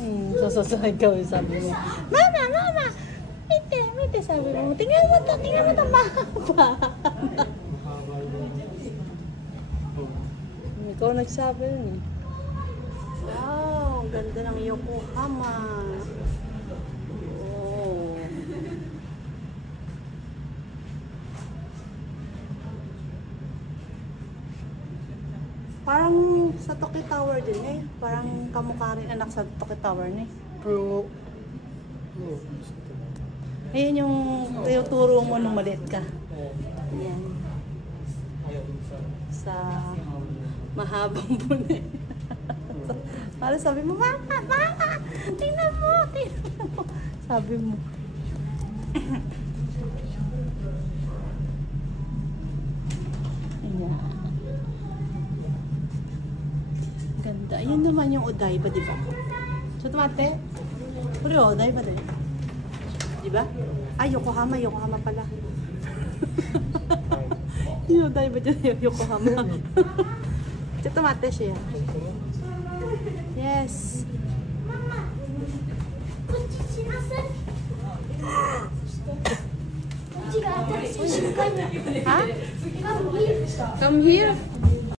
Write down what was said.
Ikaw yung sabi mo. Mama, mama! Mite, sabi mo. Tingnan mo to, mahaba. Ikaw nagsabi yun eh. Wow, ganda ng Yokohama. Oh. Parang sa Tokyo Tower din eh. Parang kamukha rin anak sa Tokyo Tower eh. Pero... Ayan yung turo mo nung maliit ka. Ayan. Sa mahabang bunay. Para sabi mo, mama, tingnan mo. Sabi mo. Ayan. Ganda. Ayan naman yung Odaiba, di ba? So, tumate. Pero Odaiba din. Di ba? Ay, Yokohama pala. Yung Odaiba dyan, Yokohama. So, tumate siya. Yes. Ha? Come here.